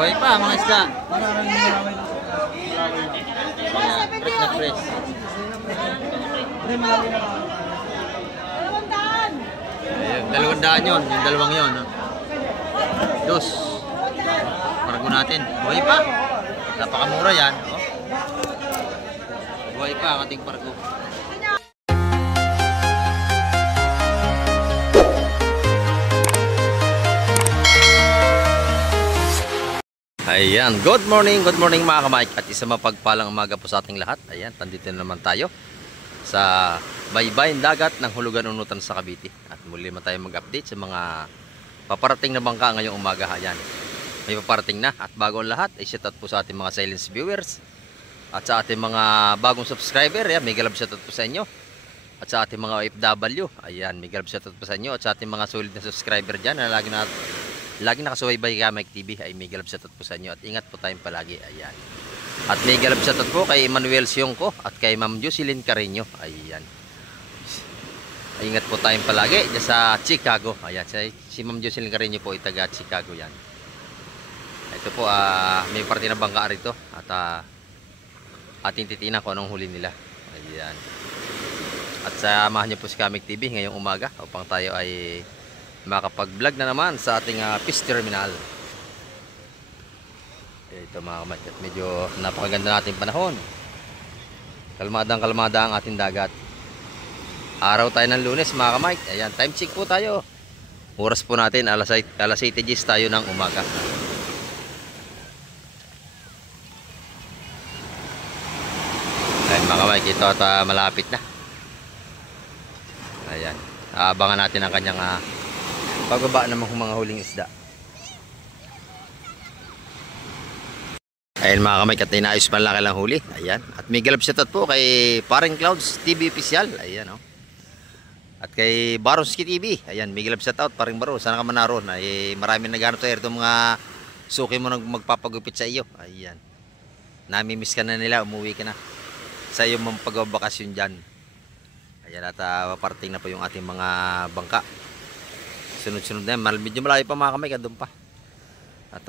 Buhay pa mga isda. Fresh na fresh. Ayun, 200 yun. Yung dalawang yun. No? Dos. Pargo natin. Buhay pa. Napakamura yan. Oh. Buhay pa ang ating pargo. Ayan, good morning mga kamike. At isang mapagpalang umaga po sa ating lahat. Ayan, nandito na naman tayo sa baybayin dagat ng Hulugan Unutan sa Cavite. At muli naman tayo mag-update sa mga paparating na bangka ngayong umaga. Ayan, may paparating na. At bago ang lahat, ay shoutout po sa ating mga silent viewers. At sa ating mga bagong subscriber, ayan, may galab shoutout po sa inyo. At sa ating mga OFW, ayan, may galab shoutout po sa inyo. At sa ating mga solid na subscriber dyan na lagi nakasubaybay ka Mike TV, ay may galab shoutout po sa inyo. At ingat po tayong palagi. Ayan. At may galab shoutout po kay Emmanuel Siongko at kay Ma'am Jocelyn Carreño. Ayan. Ay, ingat po tayong palagi dyan sa Chicago. Ayan. Si Ma'am Jocelyn Carreño po ay taga Chicago yan. Ito po, may parte na bangka rito. At ating titinan ko anong huli nila. Ayan. At samahan niyo po si Kamik TV ngayong umaga upang tayo ay makapag-vlog na naman sa ating fish terminal. Ito mga kamatkat, medyo napakaganda natin panahon. Kalmadang-kalmada ang ating dagat. Araw tayo ng Lunes mga kamay. Ayan, time check po tayo. Oras po natin, alas 8 tayo ng umaga. Ayan mga kamay, ito at malapit na. Ayan, abangan natin ang kanyang pagbaba naman ng mga huling isda. Ayan mga kamay, at inaayos pa lang kailang huli. Ayan. At may galab shoutout po kay Paring Clouds TV Official. Ayan, oh. At kay Baronski TV. Ayan, may galab shoutout Paring Baro. Sana ka man naroon. Ay, maraming naghanap tayo itong mga suki mo nang magpapagupit sa iyo. Ayan. Namimiss ka na nila, umuwi ka na sa iyong mga pagbabakasyon dyan. Ayan, at paparting na po yung ating mga bangka. Sunod-sunod na yan. Medyo malayo pa mga kamay, doon pa. At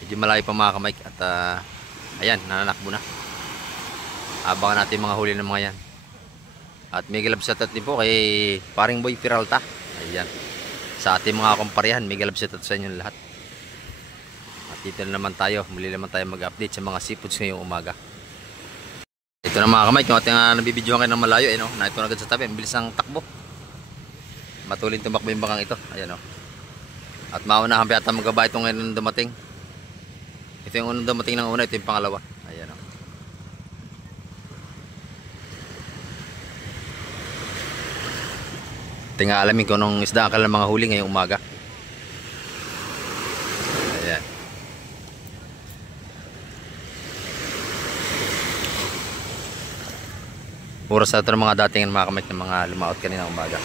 medyo malayo pa mga kamay. At ayan, nananakbo na. Abangan natin mga huli ng mga yan. At may galab shoutout din po kay Paring Boy Peralta. Ayan, sa ating mga kumparihan, may galab shoutout sa inyo lahat. At dito na naman tayo. Muli naman tayo mag-update sa mga seafoods ngayong umaga. Ito na mga kamay, kung ating nabibidyoan kayo ng malayo, no? Na ito na agad sa tabi, ang bilis ng takbo. Matulin tumakbo yung bangkang ito. Ayan, oh. At maunahan pa yata magaba itong ngayon dumating. Ito yung unang dumating ng una, ito yung pangalawa. Ayan, oh. Tingnan alamin kung anong isda ang kailang mga huli ngayong umaga. Ayan. Oras na ito ng mga dating mga kamik ng mga lumaot kanina umaga.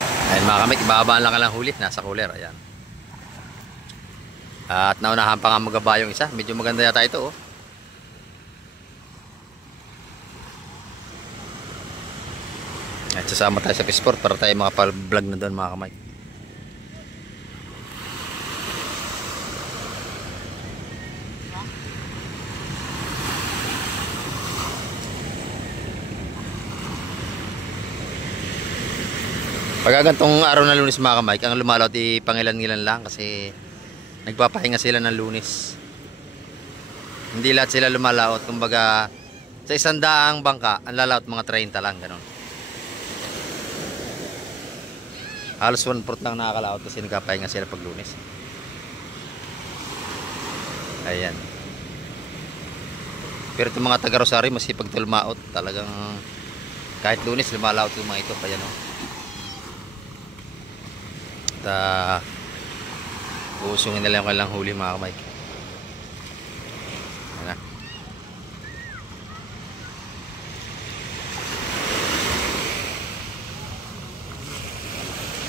Ayan mga kamik, ibabaan lang ka lang huli. Nasa cooler, ayan. At naunahan pa nga magaba yung isa. Medyo maganda yata ito, oh. At sasama tayo sa Pisport para tayo makapal-vlog na doon mga kamik. Pagkagantong araw na Lunes mga kamay, ang lumalaot pangilan-ngilan lang kasi nagpapahinga sila ng Lunes. Hindi lahat sila lumalaot. Kumbaga sa 100 bangka, ang lalaot mga 30 lang, ganun. Halos 1/4 lang nakakalaot kasi nagpapahinga sila pag Lunes. Ayan. Pero itong mga taga-Rosario masipag lumaot. Talagang kahit Lunes lumalaot yung mga ito. Ayan, oh. At uusungin nila yung kailang huli mga kamay. Ayan.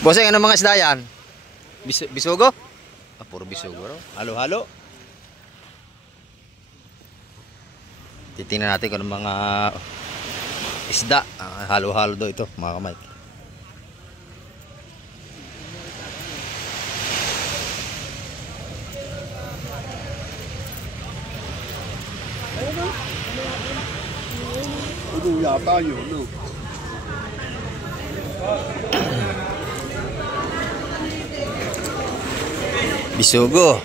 Bossing, ano mga isda yan? Bisugo? Puro bisugo. Halo-halo. Titingnan natin kung ano mga isda. Halo-halo daw ito mga ka-Mike. Bisugo.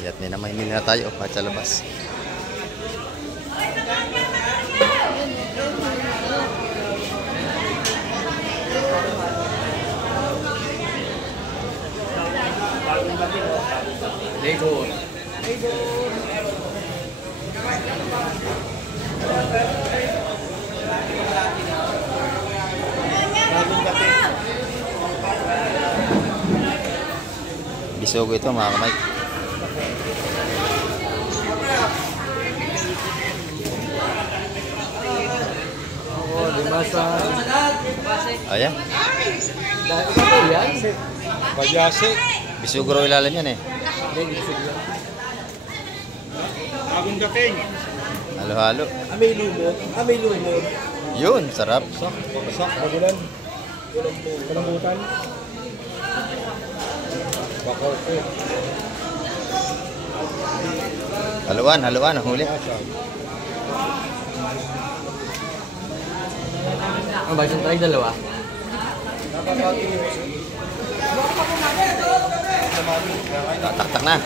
Ayat na naman na tayo kahit sa labas. Lego. Bisugo ito mga ka-Mike. Oh, dimasa. Ayan. Payase. Bisugo raw ilalim yan eh. Bagong dating. Halo-halo. Amay lumot. Amay lumot. Yun, sarap. Sak, bagulan. Kalambutan. Bakaw ko. Haluan, haluan ang huli. Ang bison try dalawa. Tatak na.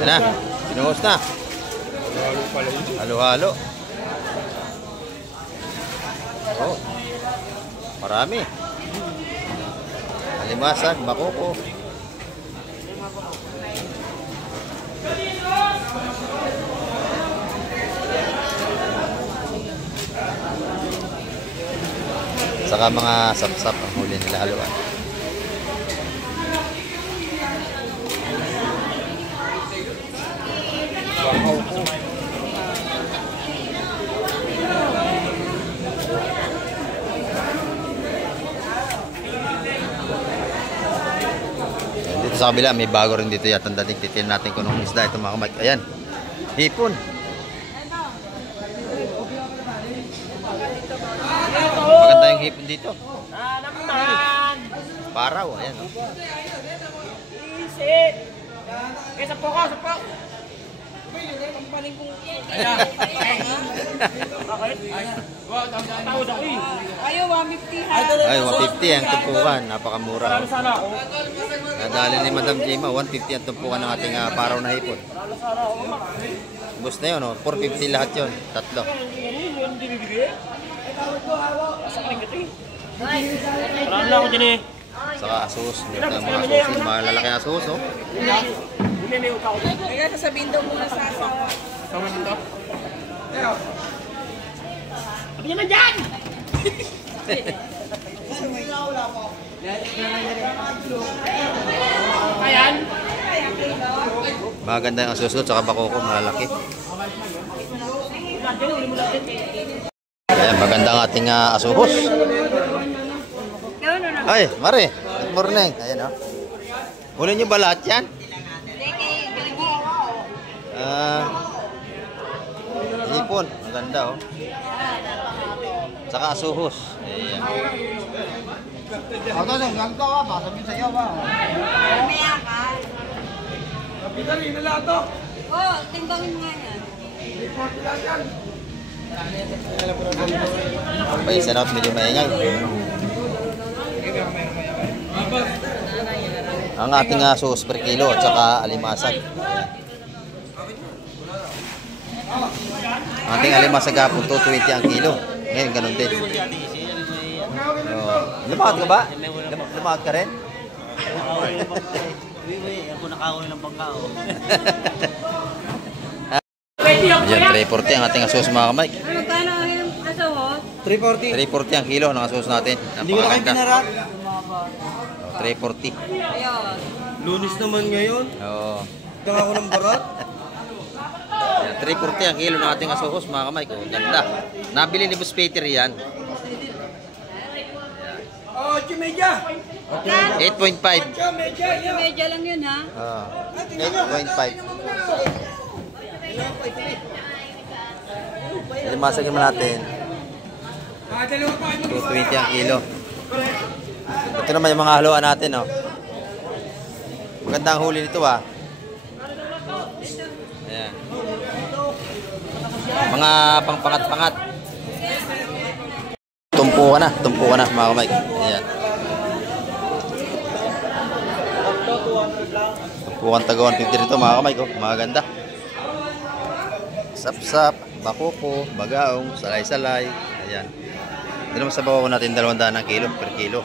Yan na. Pinuhos na. Halo-halo. Oh. Marami. Alimasag, bakoko. Saka mga sapsap ang huli nila haluan. Bakaw ko. Dito sa kabila, may bago rin dito yata dating titin natin kung anong isda ito mga ka-Mike. Ayan, hipon. Maganda yung hipon dito. Paraw, ayan o. Isip! Kaya sapo ko, sapo! Ayaw, 150 ha? Ay, 150 ang tumpukan. Napakamura. Nadali ni Madam Jema, 150 ang tumpukan ng ating paraw na hipon. Bus na yun, 450 lahat yun. Tatlo. Parang lang ako dyan eh. Saka asus. Ito ang mga asus. Yung mga lalaki asus, oh. Kaya sasabihin daw muna sa asawa. Sabi niya na dyan! Ayan! Maganda yung asus, tsaka bakoko, malalaki. Ayan, maganda ang ating asuhos. Ay, Mare, good morning. Ayan, oh. Huli nyo ba lahat yan? Hipon, maganda, oh. Saka asuhos. Ayan. Ako lang, ganito ka ba? Sabihin sa'yo ba? Mamaya ka. Kapitali na lahat to. Oo, timbangin mo nga yan. Paisa na at medyo maingay. Ang ating asuhos per kilo at saka alimasag. Ang ating alimasag hapon, 220 ang kilo. Ngayon, ganun din. Lumakad ka ba? Lumakad ka rin? Ako nakahuli ng pagkao. Ayan, 340 ang ating asuhos mga ka-Mike. Magkano yung asawa? 340. 340 ang kilo ng asuhos natin. Hindi ko na kayo pinarat. 340. Ayun. Lunis naman ngayon. Oo. Tanga ako ng barat. Ayan, 340 ang kilo ng ating asuhos mga ka-Mike. Oh, ganda. Nabili ni Boss Peter yan. Oh, chimedya. 8.5. Medya lang yun ha. 8.5. Alimasag naman natin. 220 ang kilo. Ito naman yung mga haluan natin, oh. Maganda ang huli nito, ah. Ayan. Mga pangpangat-pangat. Tumpo ka na mga kamay. Ayan. Tumpukan taga 150 rito mga kamay ko. Mga ganda. Sap-sap, bakoko, bagaong, salay-salay. Ayan. Ito naman sa bawang natin 200 ang kilo per kilo.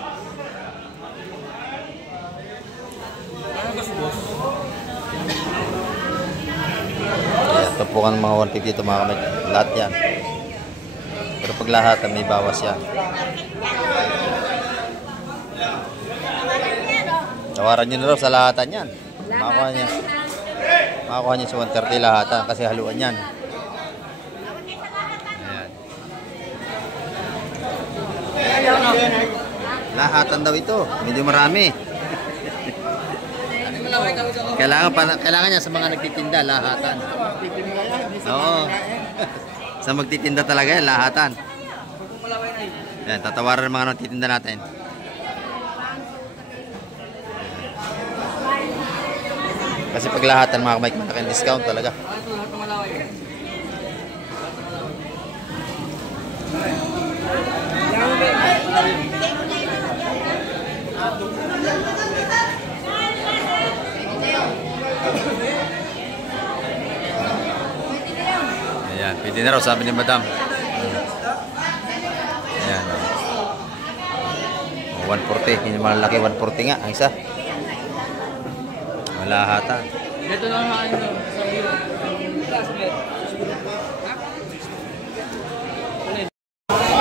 Ayan, tumpukan mga 150 ito mga kamay. Lahat yan. Pero pag lahat may bawas yan. Tawaran nyo na raw sa lahatan yan. Makakuha niya sa 130 lahatan kasi haluan yan. Ayan. Lahatan daw ito. Medyo marami. Kailangan niya sa mga nagtitinda, lahatan. Oo. Sa magtitinda talaga yan, lahatan. Ayan, tatawaran ng mga nagtitinda natin. Kasi pag lahatan mga kamay, malaking discount talaga. Ayan, pwede na raw sabi ni madam. Ayan. 140, hindi malaki, 140 nga ang isa. Malahatan. Dito lang ang ano.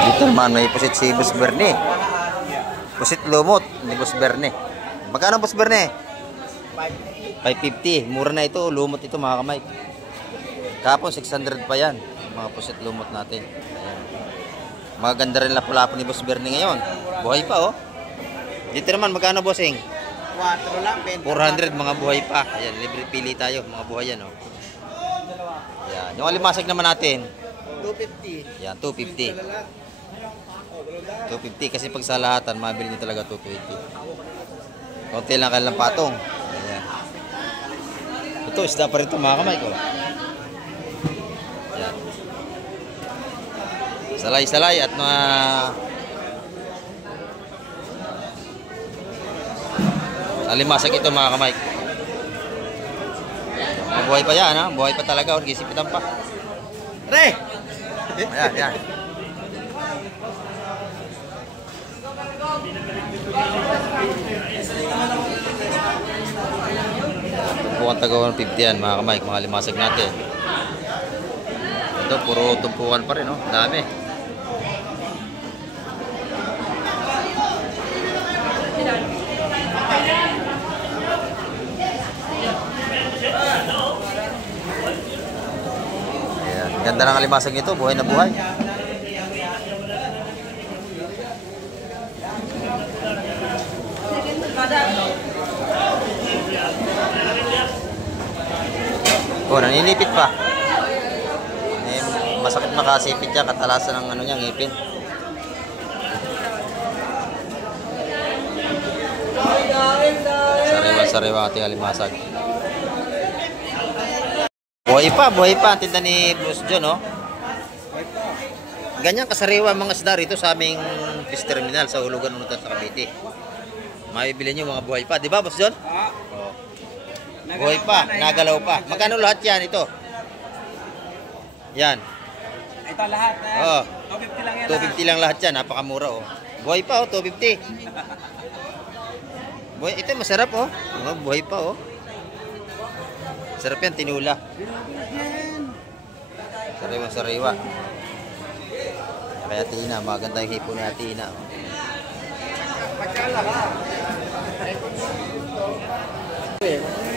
Dito naman may pusit si Boss Bernie. Pusit lumot ni Boss Bernie. Magkano Boss Bernie? 550. Mura na ito, lumot ito mga kamay. Kapon 600 pa yan. Mga pusit lumot natin. Ayan. Maganda rin lapu-lapu ni Boss Bernie ngayon. Buhay pa, oh. Dito naman magkano bossing? 4 lang, 400 mga buhay pa. Ayan, libre pili tayo. Mga buhay yan, oh. Ayan. Yung alimasag naman natin. 250. Ayan, 250. 250 kasi pag sa lahatan, mabili nyo talaga 220. Konti lang kailang patong. Ayan. Ito, isda pa rin ito mga kamay ko. Ayan. Salay-salay at mga... alimasag ito mga kamay. Buhay pa yan, ha? Buhay pa talaga. Gisipitan pa. Re! Ayan, ayan. Tumpukan taga 150 yan mga kamay. Mga limasag natin. Ito, puro tumpukan pa rin, oh. Dami. Ganda ng alimasag nito, buhay na buhay. Oh, naninipit pa. Masakit makasipit siya, katalasan ng ano niya, ngipin. Sariwa-sariwa ating alimasag. Buhay pa. Ang tinda ni Boss John, oh. Ganyan kasariwa mga isda rito sa aming fish terminal sa Hulugan Unutan sa Cavite. Mabibili nyo mga buhay pa. Di ba, Boss John? Oh. Buhay pa, nagalaw pa. Magkano lahat yan ito? Yan. Ito lahat. Oh. 250 lang yan. 250 lang lahat yan. Napakamura, oh. Buhay pa, oh. 250. Buhay, ito masarap, oh. Oh, buhay pa, oh. Sarap yan, tinula. Sariwa-sariwa. Kaya Tina, maganda yung hipo ni Tina.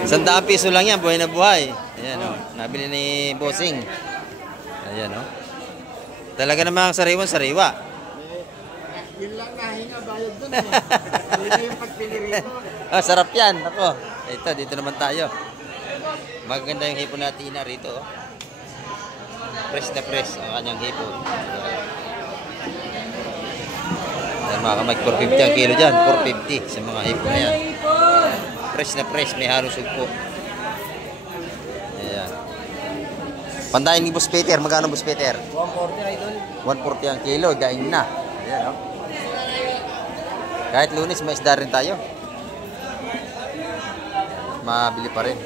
100 piso lang yan, buhay na buhay. Ayan, oh. Nabili ni Bossing. Ayan, oh. Talaga namang sariwa-sariwa. Yun lang nahinga bayad dun. Yun yung pagpili rito. Oh, sarap yan. Ako. Ito, dito naman tayo. Maganda yung hipo na Tina rito, oh. Fresh na fresh ang kanyang hipon. Ayan mga kamay, 450 ang kilo dyan. 450 sa mga hipon na yan. Fresh na fresh, may halong sugpo. Ayan. Pandayin ni Boss Peter, magkano Boss Peter? 140 idol. 140 ang kilo, daing na. Ayan, oh. Kahit Lunes, may isda rin tayo. Mabili pa rin.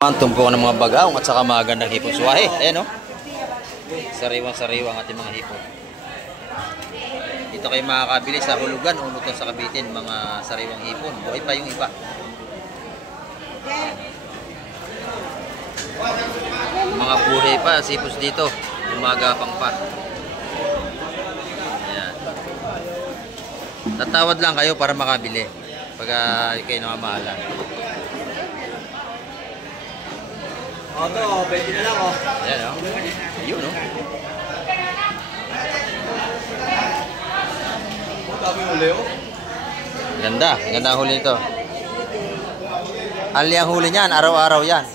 Ang tumpukan ng mga bagaong at saka magandang hipon suwahe. Ayan, oh. Sariwang-sariwang ating mga hipon. Dito kayo makakabili sa Hulugan o Nutan sa Kabitin, mga sariwang hipon. Buhay pa yung iba. Mga buhay pa, sipos dito. Umagapang pa. Ayan. Tatawad lang kayo para makabili. Pag kayo namamahalan. Oto, 20 na lang oh. Ayan, oh. Yun, oh. Ganda. Ganda ang huli nito. Ali ang huli niyan. Araw-araw yan.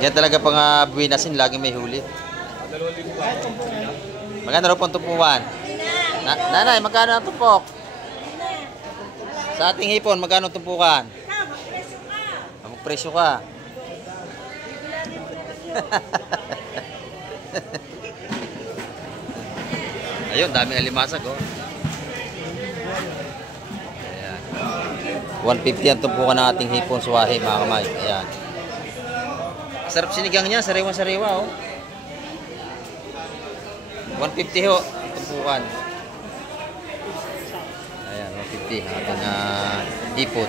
Yan talaga pang buwinasin. Laging may huli. Maganda raw pong tumpuan. Nanay, magkano ang tumpok? Sa ating hipon, magkano ang tumpukan? Magpresyo ka. Ayun, daming alimasag, oh. Ayan. 150 ang tumpukan ng ating hipon suwahe, mga kamay. Ayan. Sarap sinigang niya, sariwa-sariwa, oh. 150 ho, tumpukan. Ayan, 150 ang ating hipon.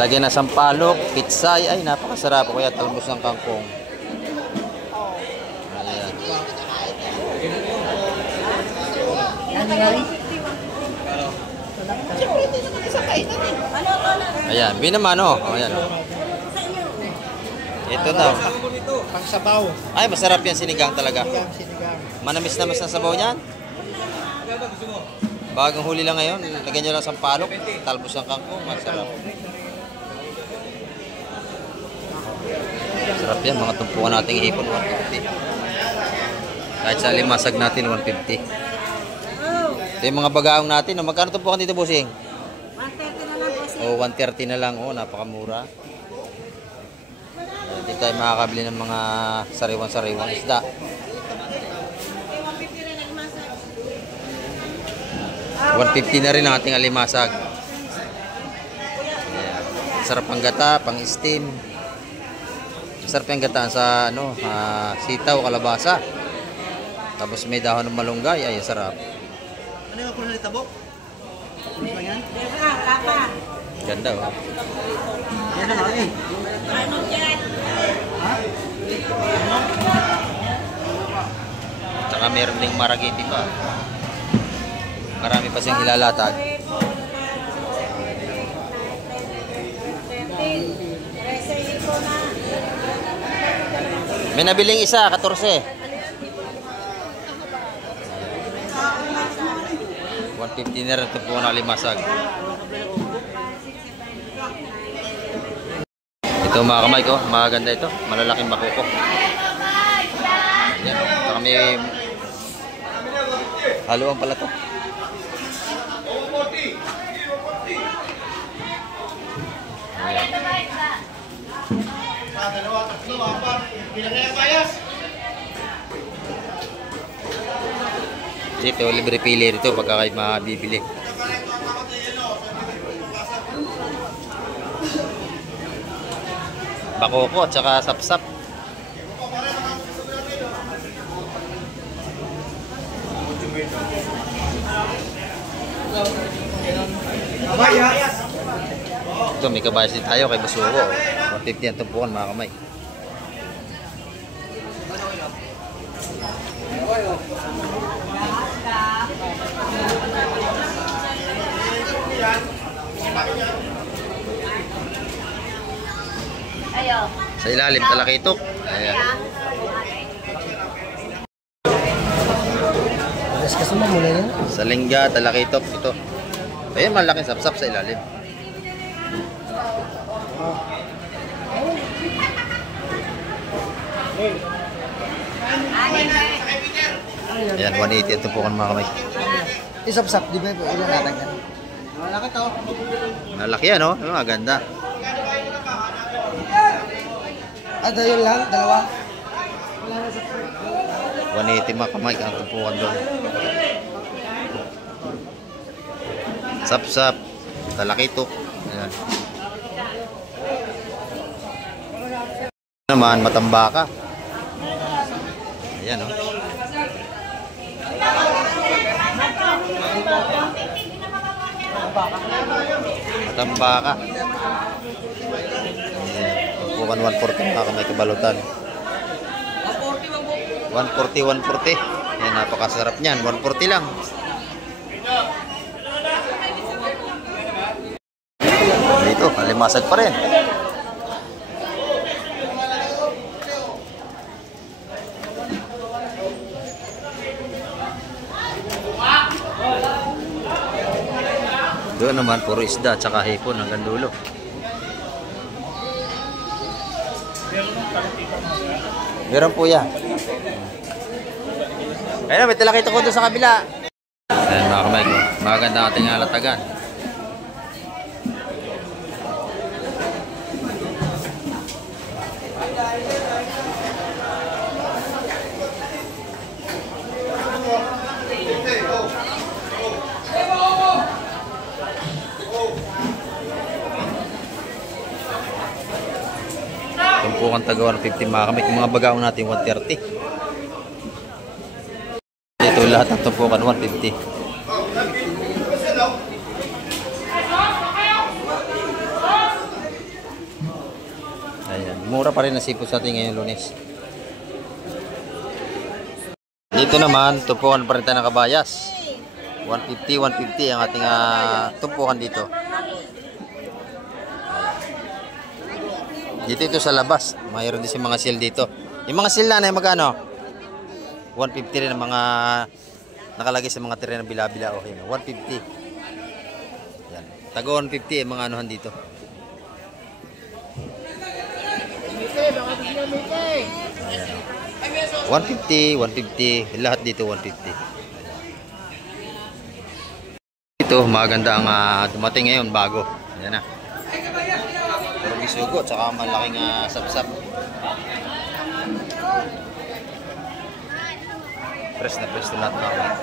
Lagyan na sampalok, pitsay. Ay, napakasarap. O kaya talbos ng kangkong. Ayan, binaman o. Ayan o. Ito daw. Pang sabaw. Ay, masarap yan sinigang talaga. Sinigang. Manamis-namis ang sabaw niyan. Bagong huli lang ngayon. Lagyan nyo lang sampalok, talbos ng kangkong. Masarap. Sarap yan, mga tumpukan nating hipon, 150. Kahit sa limasag natin, 150. Ito yung mga bagaong natin. Oh, magkano tumpukan dito, bossing? 130 na lang po. O, 130 na lang. Oh, napakamura. Dito tayo makakabili ng mga sariwang-sariwang isda. 150 na rin ang ating alimasag. Ayan. Sarap ang gata, pang steam. Sarap yung gataan sa ano, sitaw, kalabasa. Tapos may dahon ng malunggay, ay sarap. Ano yung kulay ng tabok? Ganda, oh. Yan na lang eh. Tsaka meron ding maragiti pa. Marami pa siyang ilalatag. May nabiling isa, 14. 150 na rin ito po na limasag. Ito mga kamay ko, maganda ito. Malalaking makuko. Ayan, saka may haluan pala ito. Dito, libre pili rito pagka kayo mabibili. Bakoko at saka sapsap. Ito, may kabayas din tayo kay Basugo. 150 ang tumpukan mga kamay. Sa ilalim, talakitok. Ayan. Alas kasama muna yan. Sa lingga, talakitok. Ito. Ayan, malaking sapsap sa ilalim. Ayan, 180 ito po kan mga kamay. Isap-sap, di ba? Ilan natin yan? Malaki to. Malaki yan, oh. Maganda. Yun lang, dalawa. 180 mga kamay ang tumpukan doon. Sapsap, talakitok. Ayan. Naman, matambaka. Ayan, oh. Matambaka. Tumpukan 140 mga kamay kabalutan. 140. Ayan, napakasarap niyan. 140 lang. Dito, alimasag pa rin. Doon naman, puro isda, tsaka hipon hanggang dulo. Meron po yan. Ayun, may talakita ko doon sa kabila. Ayan mga kamay, maganda ating halatagan. Tumpukan taga 150 mga kamay. Yung mga bagaong natin 130. Ito lahat ng tumpukan 150. Ayan, mura pa rin na sipot sa atin ngayong Lunes. Dito naman, tumpukan pa rin tayo ng kabayas. 150 ang ating tumpukan dito. Dito ito sa labas. Mayroon din si mga sale dito. Yung mga sale na magkano? 150 rin ang mga nakalagay sa mga tire ng bila-bila. Okay, 150. Yan. Taga 150 ang mga anuhan dito. Ayan. 150. Lahat dito 150. Ito, maganda ang dumating ngayon bago. Ayan na. Puro bisugo, tsaka malaking sapsap. Press na lahat mga kamay.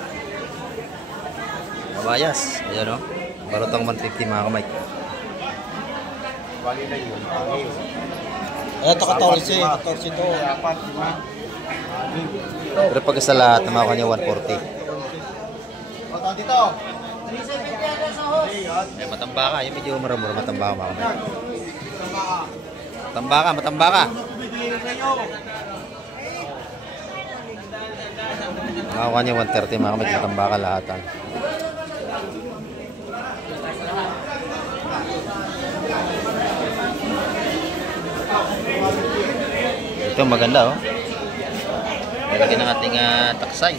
Kabayas. Ayan o. Barotang 150 mga kamay. Ito 14 to. Pero pag sa lahat, naman kanya 140. Dito. Eh, matambaka. Yung medyo maramura matambaka mga kamay. Matambaka. Makakuha niya 130 mga kamay. Matambaka lahatan. Ito maganda oh. Lalagyan ng ating taksay.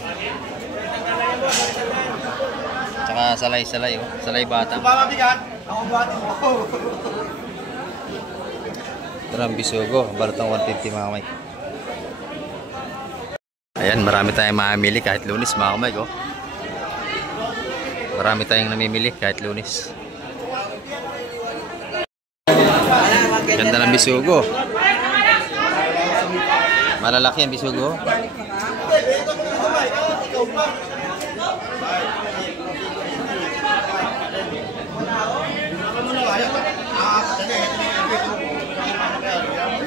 Tsaka salay oh. Salay batang. Ako batin ako. Tarang bisugo, balotang 150 mga kamay. Ayan, marami tayong mamimili kahit Lunes mga kamay oh. Marami tayong namimili kahit Lunes. Ganda ng bisugo. Malalaki ang bisugo.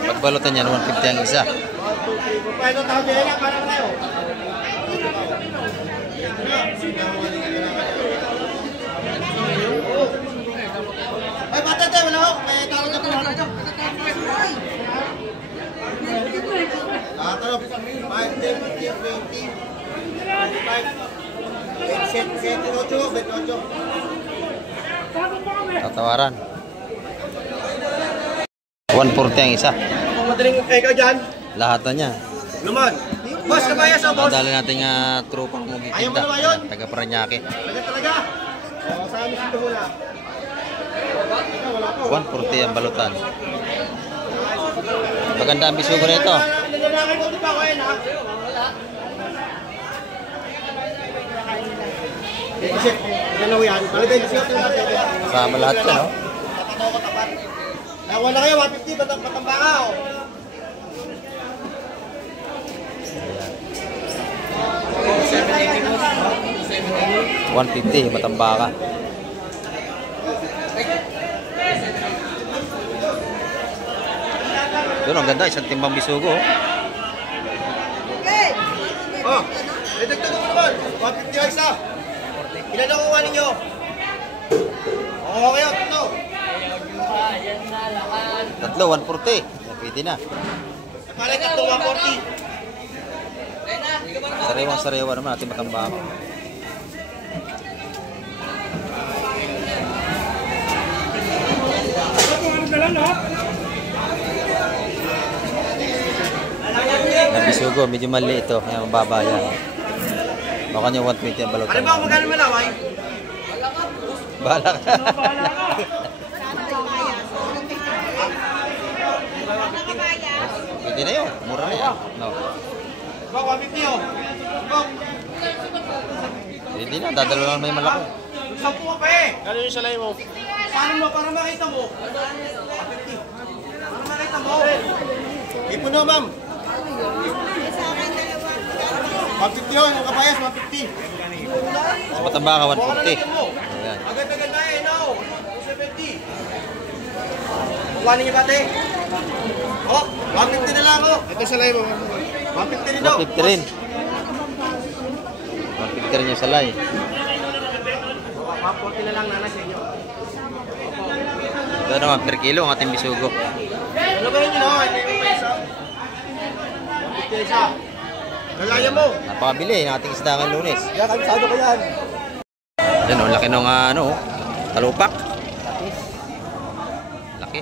Pagbalutan yan, 150 ang isa. Ay, patate, wala ho. May tarong na puno na dyan. Tarong, 5, 10, 15, 20, 25, 28, 28. Tatawaran. 140 ang isa. Madaling ikaw dyan. Lahat na niya. Naman. Boss, kabayas o boss? Madali nating tropang mugitinda. Taga Paranaque. Talaga talaga. Sa amin dito muna. 140 ang balutan. Maganda ang bisugo nito. Nilalakay ko pa ko yun ha. Kasi, galaw yan. Palagay na siya natin. Kasama lahat yan, no? Tatanaw ko tapat. Nakuha na kayo, 150, matambaka o. $150, matambaka. Doon, ang ganda. Isang timbang bisugo. Oh. Oh, dagdag ko naman. 150 ang isa. Ilan ang kuha ninyo? Oo, kayo, ito. Tatlo, 140. Pwede na. Nakalay ka ito, 140. Sariwang-sariwa naman natin matambaka. Ang bisugo, medyo mali ito. Kaya mababa yan. Baka niya 120 ang balutan. Ano ba ang magkano malaway? Bahala ka. Pwede na yun. Mura na yan. No. Ba, 150 o. Bok, Pwede na. Dadalo lang may malaki. 10 ka pa eh. Gano'n yung salay mo? Paano mo? Para makita mo. 150. Para makita mo. Ipo na, ma'am. 150 yun, yung kapayas, 150. Sa matambaka, 140. Ayan. Ayan. Agad-agad na eh, no? 270. Kuha ninyo bate? Oh, 150 na lang, oh. Ito sa live, 150 rin, oh. 150 rin. 150 rin yung salay. 140 na lang, nana, sa inyo. Ito naman, per kilo ang ating bisugo. Ano ba yun, no? Ito yung isa. 150 isa. Lalaya mo. Napakabili ng ating isda ngayong Lunes. Kaya kabisado ko yan. Yan o, laki ng talupak. Laki.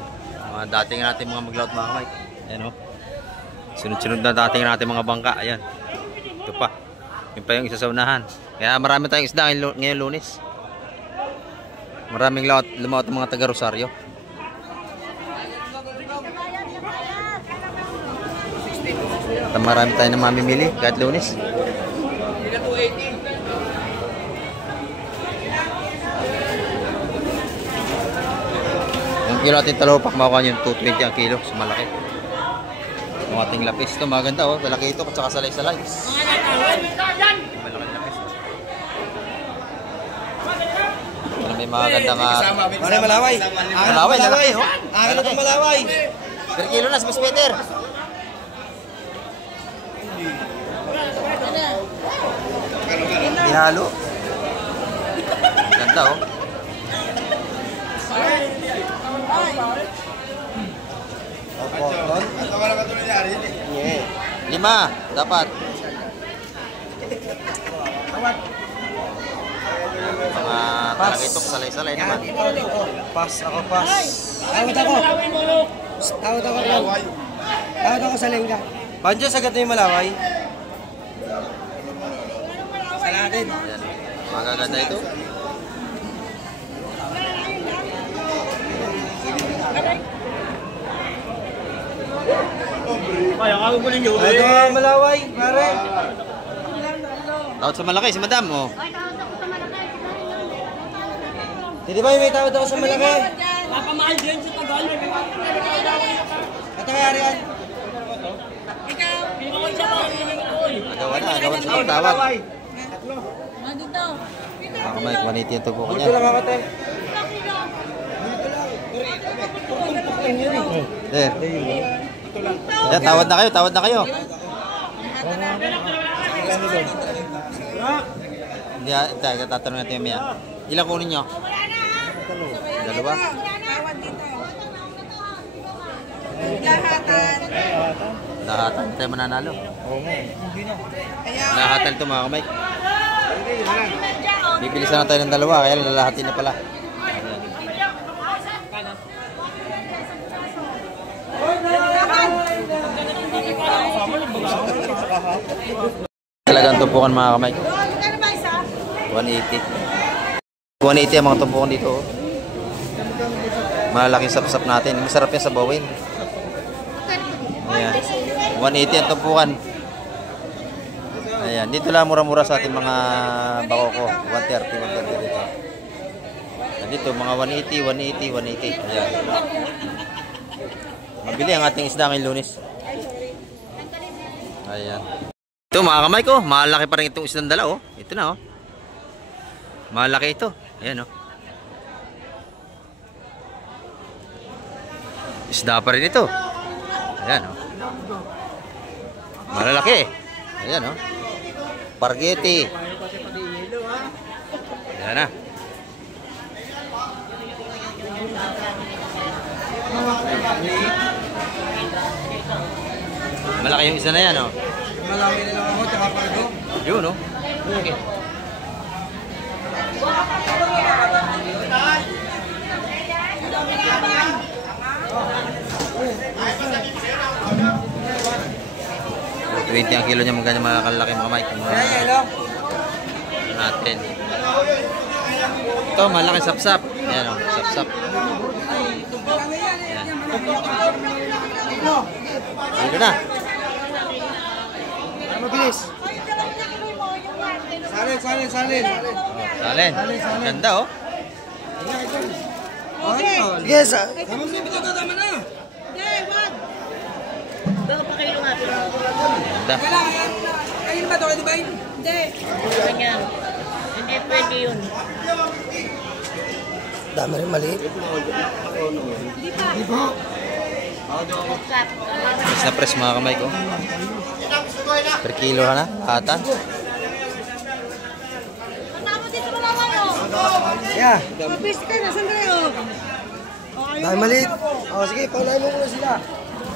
Mga dating natin mga maglaot mga kamay. Yan o. Sunod-sunod na dating natin mga bangka. Ayan. Ito pa. Yun pa yung isa sa unahan. Kaya marami tayong isda ngayong Lunes. Maraming lumaot ng mga taga Rosario. At marami tayo na mamimili kahit Lunes. Yung kilo ating talupak, makuha nyo yung 220 ang kilo. So malaki. Yung ating lapis ito, maganda oh. Malaki ito at saka salay-salay. Malaki lapis. Ano may magandang Malaway. malaway, malaki oh. Akin ang malaway. Per kilo na, mas Peter. Ihalo. Ganda oh. Ito wala ka tuloy na rin. 5 dapat. Mga talagitok salay-salay naman. Pass ako, pass. Tawad ako. Tawad ako lang. Tawad ako sa lengga. Banjo, sagat na yung malaway. Sa natin. Ayan. Magaganda ito. Kaya ka mo ninyo. Tawad ako ang malaway, pare. Tawad sa malaki si Madam oh. Hindi ba may tawad ako sa malaki? Papamahal din sa Tagal. Ito kaya yan. Agawan na, agawan sa tawad. Nandito. Mga kamay, 180 yung tubukan Dito niya. lang ako, te. There. Yan, tawad na kayo, tawad na kayo. Hindi, tatanong natin yung miya. Ilang kunin nyo? Dalawa? Tawad dito. Lahatan. Lahatan, tayo mananalo. Lahatan ito mga kamay. Bibilisan na tayo ng dalawa, kaya lalahatin na pala. Talagang tupukan mga kamay. Ano ba isa? 180. 180 ang mga tumpukan dito. Oh. Malalaking sapsap natin. Masarap yan sa bawin. Ayan. 180 ang tumpukan. Ayan. Dito lang mura-mura sa ating mga bakoko. 130 dito. Dito mga 180. Ayan. Mabili ang ating isda ngayong Lunes. Ayan. Ito mga kamay ko, malaki pa rin itong isdang dala oh. Ito na oh. Malaki ito. Ayan oh. Isda pa rin ito. Ayan oh. Malalaki. Ayan oh. Pargeti. Ayan na. Malaki yung isa na yan oh. Malaki na lang ako, tsaka pargo. Yun oh. Okay. $20 ang kilo niya, maganda makakalaki mga Mike. Ito natin. Ito, malaki sapsap. Ayan o, sapsap. Ito na. Mabilis. Salin. Salin. Ganda oh. Okay. Sige, Okay, wag. Ganda. ayun ba ito? Di ba yun? Hindi. Ganyan. Hindi pwede yun. Dami rin maliit. Di pa. Press na press mga kamay ko. Per kilo ka na, ata. Matapos dito malaman mo. Yeah. Mabilis ka na, sandali oh. Dami maliit. Oh, sige, paunahin mo muna sila.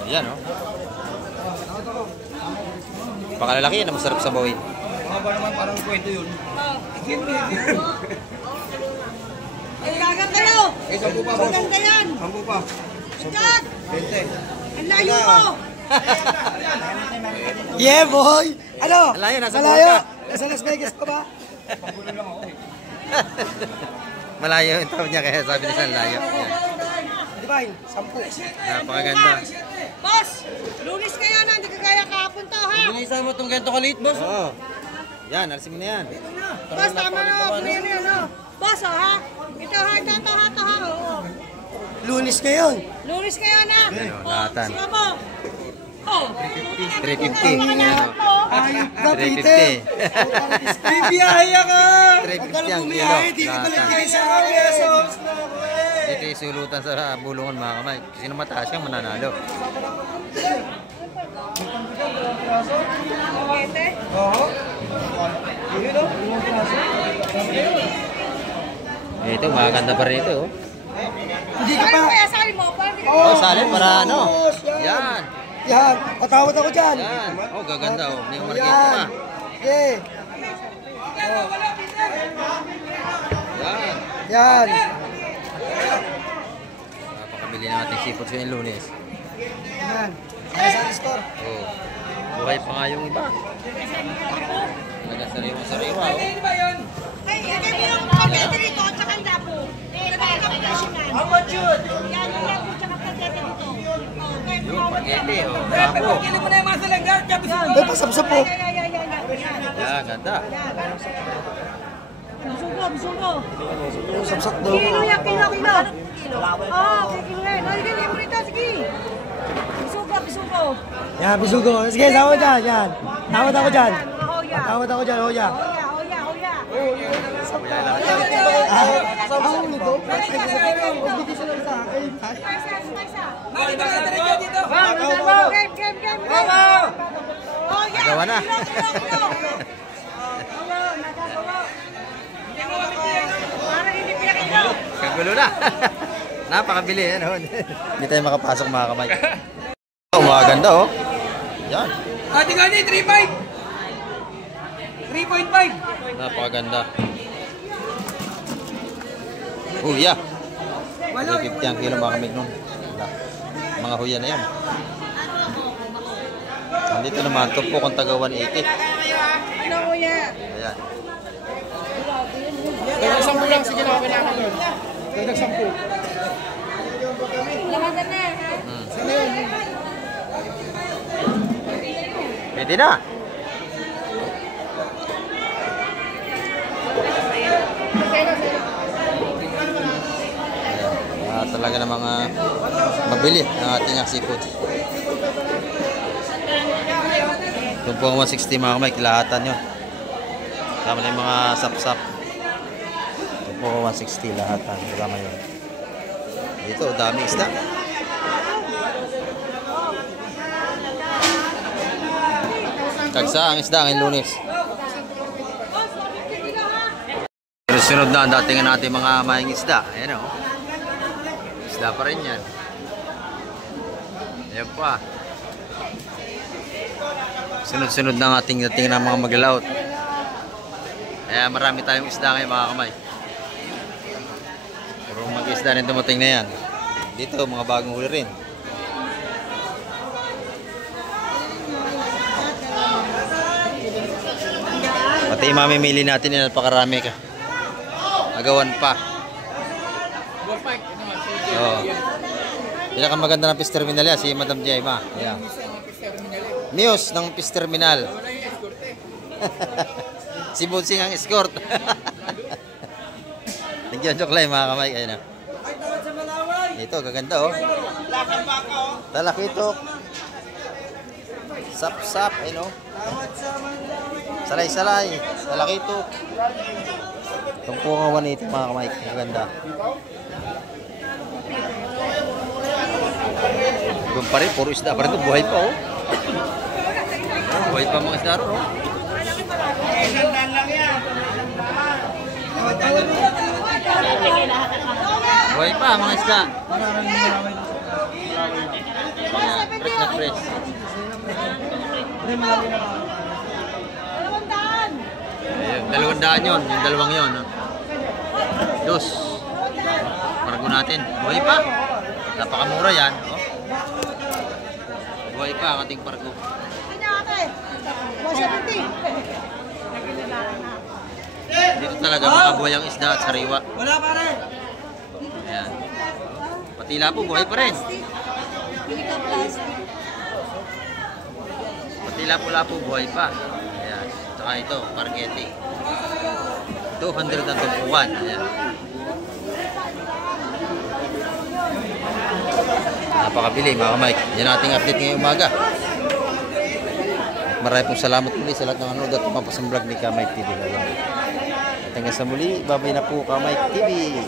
Ayan oh. Pakalalaki yan, masarap sa bawin. Mga ba naman parang kwento yun? Ay, gagan kayo. Eh, 10 pa, boss. Maganda yan. 10 pa. Dad, 20. ang layo mo. Yeah, boy! Ano? Malayo, nasa Malayo. Boca. Nasa Las Vegas pa ba? Malayo yung tawag niya kaya sabi niya layo. Ayan. Di ba yun? 10. Napakaganda. Boss, Lunes kayo na, hindi kagaya kahapon to ha. Binisan mo itong ganito kalit, boss. Oo. Yan, alisin mo na yan. Boss, tama na, kuya na yan oh. Boss oh ha. Ito ha, oo. Lunis ngayon. Lunes kayo na. Ayun, lahatan. Sige mo. Oh. 350. Ayan oh. Ayop na, 350. Peter. Bibiyaya ka! 350 ang kilo. Di ka pala Lahatan. tigil sa pesos. Dito yung sulutan sa bulungan mga kamay. Sino mataas siyang mananalo. Kete. Oo. Ito, maganda pa rin ito oh. Hindi ka pa. Kaya sali mo, parang hindi ka Oh, salin para ano. boss, Yan. Yan. Patawad ako dyan. Yan. Oh, gaganda oh. Hindi ko market pa. Okay. Yan. Yan. Napakabili na ating seafood sa Lunes. Yan. Kaya sa store. Oh. Buhay pa nga yung iba. Nagasariwa-sariwa oh. Ay, ilagay mo yung pakete dito, tsaka ang lapo. Ilagay mo yung presyonan. How much yun? Yan, yung lapo, tsaka pakete dito. Okay, Yung pagkete oh. Bravo. May pasapsap po. Yan, ganda. Busugo. Sapsak daw. Kilo yan, kilo. Oh, kilo yan. Nalagay mo rito, sige. Bisugo. Yan, bisugo. Sige, tawad dyan. Yan. Tawad ako dyan. Hoya. Tawad ako dyan, Hoya. Hoya. Ako nito. Magbigay sila sa akin. Game. Nagawa na. Kagulo na. Napakabili yan oh. Hindi tayo makapasok mga kamay. Oh, maganda oh. Yan. Ate gani, 3.5. 3.5. Napakaganda. Huya. 350 ang kilo mga kamig nun. Mga huya na yan. Nandito naman, tupo kung taga 180. Ano, Hoya? Ayan. Dagdag 10 lang, sige lang, kailangan yun. Dagdag 10. Labanan na, ha? Sana yun. Pwede na. Talaga namang mabili ang ating seafood. Ito po ang 160 mga kamay, lahatan yun. Kasama na yung mga sap-sap. Ito po ang 160 lahatan, kasama yun. Dito, dami isda. Kagsa ang isda ang Lunes. Sunod na ang datingan natin mga mahing isda. Ayan o. Isda pa rin yan. Ayan pa. Sunod-sunod na ang ating dating ng mga maglalaot. Kaya marami tayong isda ngayon mga kamay. Puro mag-isda rin dumating na yan. Dito mga bagong huli rin. Pati mamimili natin yan, napakarami ka. Agawan pa. Oh. Pinakamaganda ng Fish Terminal yan, si Madam Jaima. Yeah. News ng Fish Terminal. Si Bunsing ang escort. Nag-joke lang mga kamay. Ayun na. Ito, gaganda oh. Talakitok. Sap-sap. Ayun oh. Salay-salay. Talakitok. Itong pungawan ito mga kamay. Gaganda. Doon pa rin, puro isda pa rin ito. Buhay pa oh. Buhay pa mga isda rin oh. Buhay pa mga isda. Fresh na fresh. Ayun, 200 yun. Yung dalawang yun. Dos. Pargo natin. Buhay pa. Napakamura yan. Oh. Buhay pa ang ating pargo. Dito talaga mga buhay ang isda at sariwa. Wala pare. Ayan. Patila po, buhay pa rin. Patila po lapo, buhay pa. Ayan. Saka ito, pargete. 200 ang tumpuan. Ayan. Napakabili mga kamay. Yan ating update ngayong umaga. Maraming pong salamat muli sa lahat ng ano at mapasang vlog ni Kamay TV. At hanggang sa muli, babay na po Kamay TV.